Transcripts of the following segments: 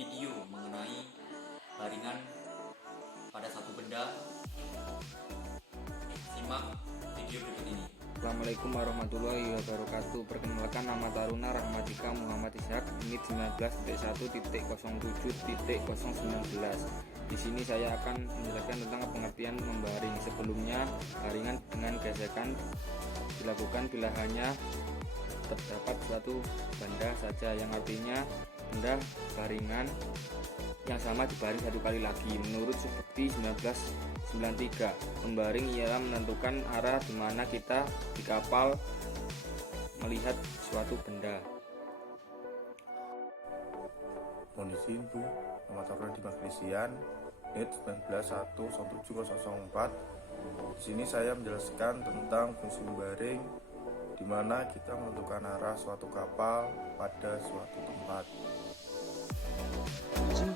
video mengenai baringan pada satu benda. Simak video berikut ini. Assalamualaikum warahmatullahi wabarakatuh. Perkenalkan, nama Taruna Rahmatika Muhammad Ishak, unit 19.1.07.019. Di sini saya akan menjelaskan tentang pengertian membaring. Sebelumnya, baringan dengan gesekan dilakukan bila hanya terdapat suatu benda saja, yang artinya benda baringan yang sama dibaring satu kali lagi. Menurut Subekti 1993, membaring ialah menentukan arah di mana kita di kapal melihat suatu benda. Kondisi itu amaturnya di Magnesian NIT 19.1.1704. Di sini saya menjelaskan tentang fungsi membaring, di mana kita menentukan arah suatu kapal pada suatu tempat. Maksud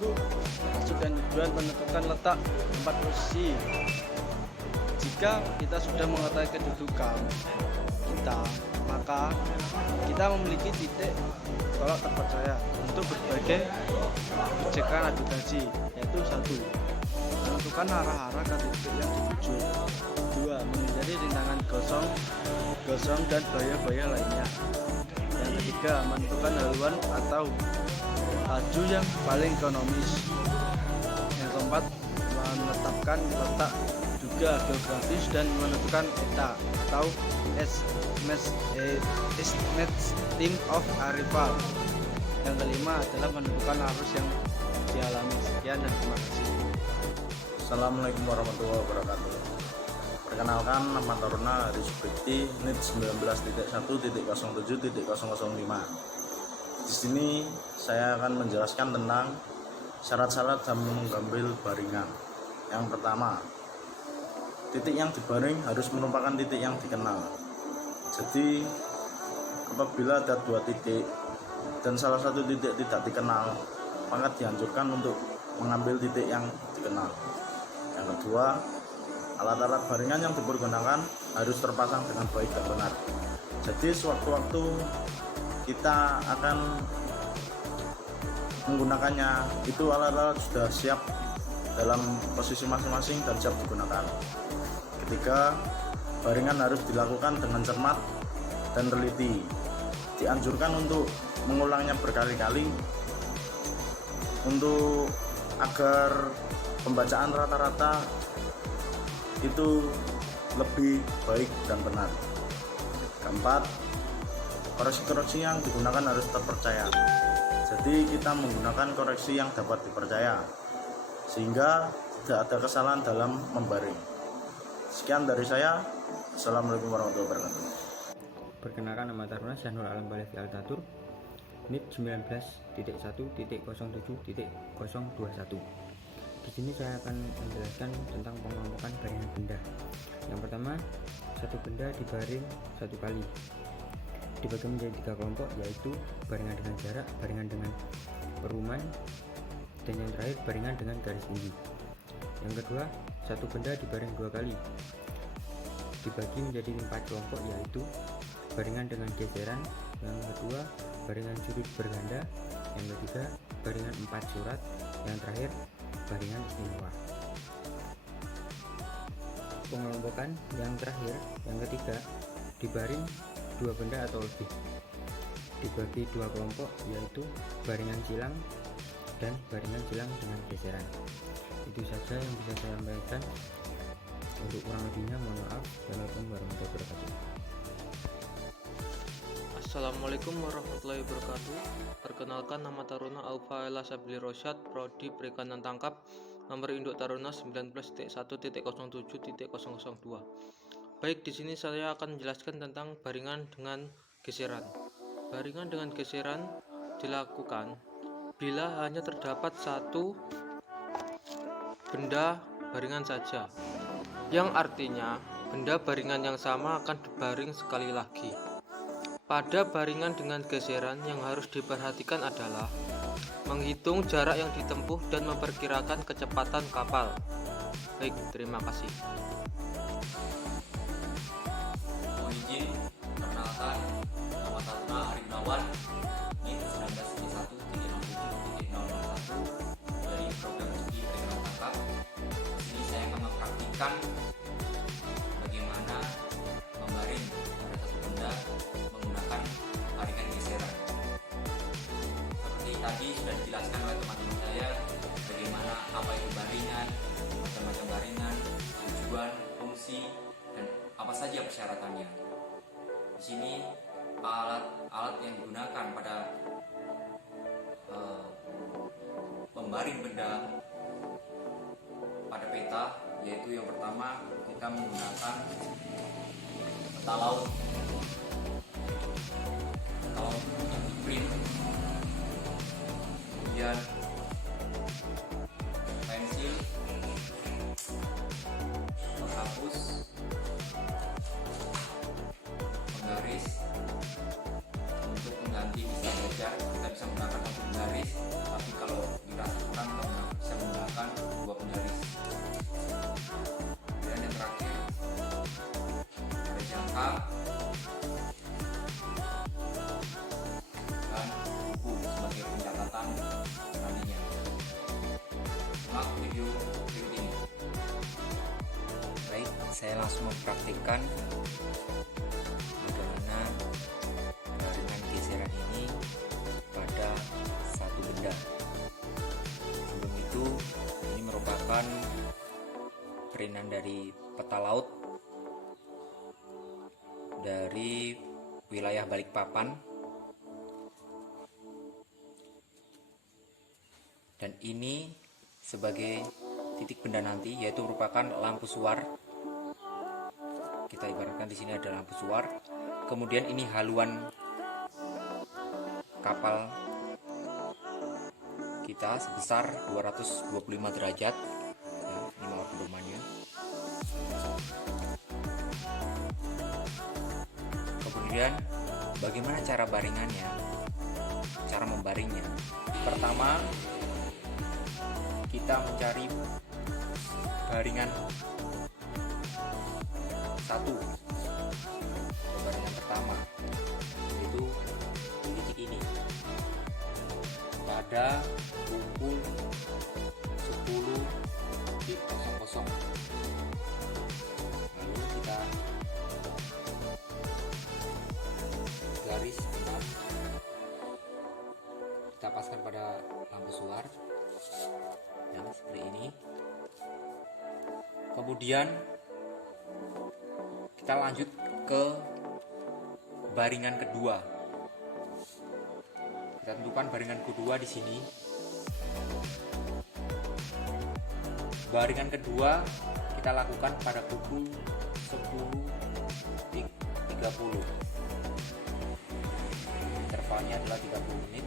dan tujuan menentukan letak tempat posisi. Jika kita sudah mengetahui kedudukan kita, maka kita memiliki titik tolak terpercaya untuk berbagai kebijakan navigasi, yaitu 1. Menentukan arah-arah ke titik yang dituju. 2. Menghindari rintangan gosong dan bahaya-bahaya lainnya. Yang ketiga, menentukan haluan atau laju yang paling ekonomis. Yang keempat, menetapkan letak juga geografis dan menentukan ETA atau Estimate of Arrival. Yang kelima adalah menentukan arus yang dialami. Sekian dan terima kasih. Assalamualaikum warahmatullahi wabarakatuh. Perkenalkan, nama Taruna Subekti NIT 19.1.07.005. Di sini saya akan menjelaskan tentang syarat-syarat dalam mengambil baringan. Yang pertama, titik yang dibaring harus merupakan titik yang dikenal. Jadi apabila ada dua titik dan salah satu titik tidak dikenal, maka dianjurkan untuk mengambil titik yang dikenal. Yang kedua, alat-alat baringan yang dipergunakan harus terpasang dengan baik dan benar. Jadi sewaktu-waktu kita akan menggunakannya, itu alat-alat sudah siap dalam posisi masing-masing dan siap digunakan. Ketiga, baringan harus dilakukan dengan cermat dan teliti. Dianjurkan untuk mengulangnya berkali-kali untuk agar pembacaan rata-rata itu lebih baik dan benar. Keempat, koreksi-koreksi yang digunakan harus terpercaya. Jadi kita menggunakan koreksi yang dapat dipercaya, sehingga tidak ada kesalahan dalam membaring. Sekian dari saya. Assalamualaikum warahmatullahi wabarakatuh. Perkenalkan, nama Taruna Syahnur Alam Balevi Al-Tatur, NIT 19.1.07.021. Di sini saya akan menjelaskan tentang pengelompokan baringan benda. Yang pertama, satu benda dibaring satu kali. Dibagi menjadi 3 kelompok, yaitu baringan dengan jarak, baringan dengan peruman, dan yang terakhir baringan dengan garis tinggi. Yang kedua, satu benda dibaring 2 kali. Dibagi menjadi 4 kelompok, yaitu baringan dengan geseran, yang kedua baringan sudut berganda, yang ketiga baringan 4 surat, yang terakhir baringan istimewa. Pengelompokan yang terakhir, yang ketiga, dibaring 2 benda atau lebih, dibagi 2 kelompok, yaitu baringan silang dan baringan silang dengan geseran. Itu saja yang bisa saya sampaikan. Untuk kurang lebihnya mohon maaf. Wassalamualaikum warahmatullahi wabarakatuh. Assalamualaikum warahmatullahi wabarakatuh. Perkenalkan, nama Taruna Aufa Ella Sabli Rosyad, Prodi Perikanan Tangkap, nomor induk Taruna 19.1.07.002. Baik, di sini saya akan menjelaskan tentang baringan dengan geseran. Baringan dengan geseran dilakukan bila hanya terdapat satu benda baringan saja, yang artinya benda baringan yang sama akan dibaring sekali lagi. Pada baringan dengan geseran, yang harus diperhatikan adalah menghitung jarak yang ditempuh dan memperkirakan kecepatan kapal. Baik, terima kasih. Mohon izin perkenalkan, nama Taruna Arif Nawan, NIT 19.1.001. menggambarin benda pada peta, yaitu yang pertama kita menggunakan peta laut. Peta laut yang di print, kemudian pensil, penghapus, penggaris. Untuk mengganti bisa belajar, kita bisa menggunakan satu penggaris, tapi kalau dirasa kurang kita bisa menggunakan dua penggaris. Dan yang terakhir ada jangka dan buku sebagai pencatatan nantinya. Simak video berikut ini. Baik, saya langsung mempraktikkan bagaimana barengan geseran ini pada satu benda. Sebelum itu, ini merupakan printan dari peta laut dari wilayah Balikpapan, dan ini sebagai titik benda nanti, yaitu merupakan lampu suar. Kita ibaratkan di sini ada lampu suar. Kemudian ini haluan kapal kita sebesar 225 derajat. Ya, ini nomor pedomannya. Kemudian bagaimana cara baringannya? Cara membaringnya. Pertama, kita mencari baringan satu, baringan pertama, yaitu di titik ini pada pukul 10.00. Lalu kita garis genap, kita paskan pada lampu suar ya, seperti ini. Kemudian kita lanjut ke baringan kedua. Kita tentukan baringan kedua di sini. Baringan kedua kita lakukan pada pukul 10.30. Intervalnya adalah 30 menit.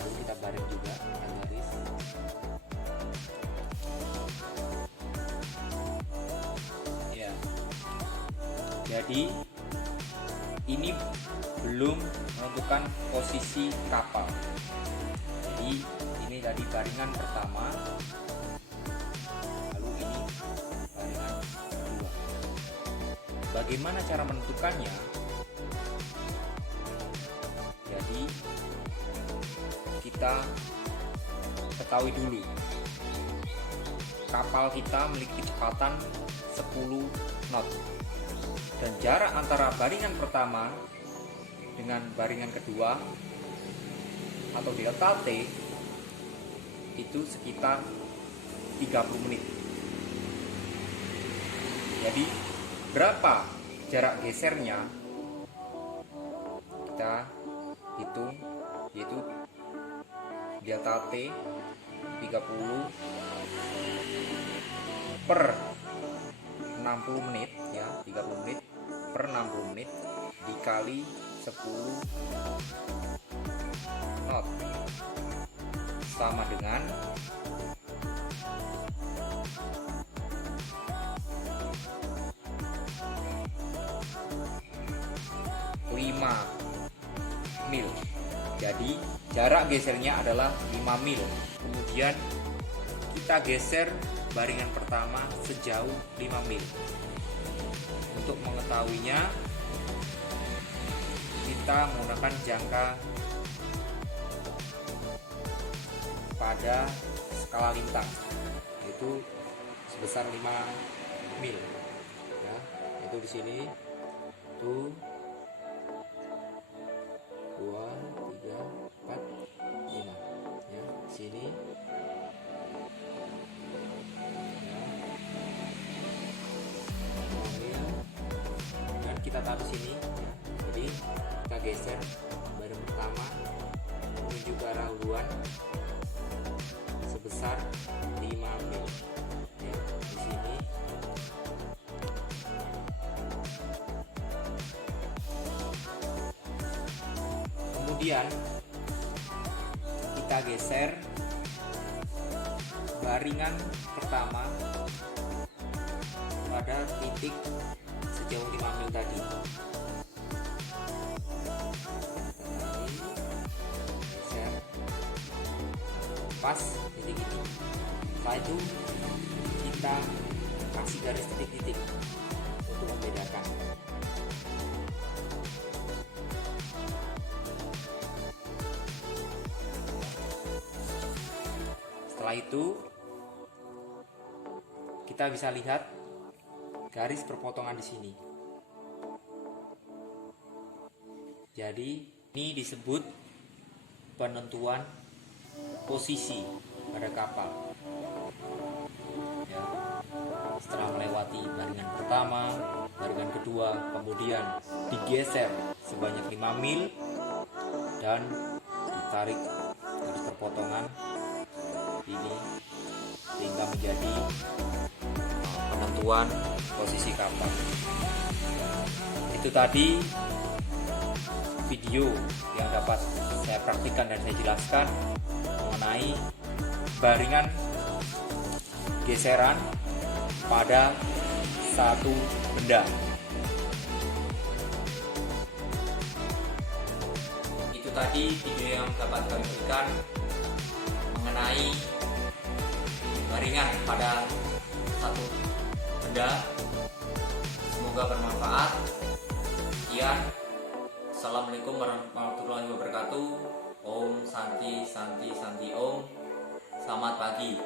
Lalu kita baring juga dengan garis. Ya. Jadi ini belum menentukan posisi kapal. Jadi ini tadi baringan pertama, lalu ini baringan kedua. Bagaimana cara menentukannya? Jadi kita ketahui dulu kapal kita memiliki kecepatan 10 knot, dan jarak antara baringan pertama dengan baringan kedua atau delta T itu sekitar 30 menit. Jadi berapa jarak gesernya kita hitung, yaitu delta T 30 per 60 menit ya, 30 menit per 60 menit dikali 10 knot sama dengan 5 mil. Jadi jarak gesernya adalah 5 mil. Kemudian kita geser baringan pertama sejauh 5 mil. Untuk mengetahuinya, kita menggunakan jangka pada skala lintang, yaitu sebesar 5 mil. Ya, itu di sini tuh 2, 3, 4, 5 ya, sini ya, 5 mil, dan kita taruh sini ya. Jadi kita geser baring pertama menuju ke arah haluan sebesar 5 mil. Ya, di sini kemudian kita geser baringan pertama pada titik sejauh 5 mil tadi. Geser pas titik ini. Setelah itu kita kasih garis titik-titik untuk membedakan. Setelah itu kita bisa lihat garis perpotongan di sini. Jadi ini disebut penentuan posisi pada kapal. Ya. Setelah melewati baringan pertama, baringan kedua, kemudian digeser sebanyak 5 mil dan ditarik garis perpotongan ini sehingga menjadi penentuan posisi kapal. Itu tadi video yang dapat saya praktikkan dan saya jelaskan mengenai baringan geseran pada satu benda. Itu tadi video yang dapat kami berikan mengenai baringan pada satu benda. Semoga bermanfaat. Sekian. Assalamualaikum warahmatullahi wabarakatuh. Om Santi Santi Santi Om. Selamat pagi.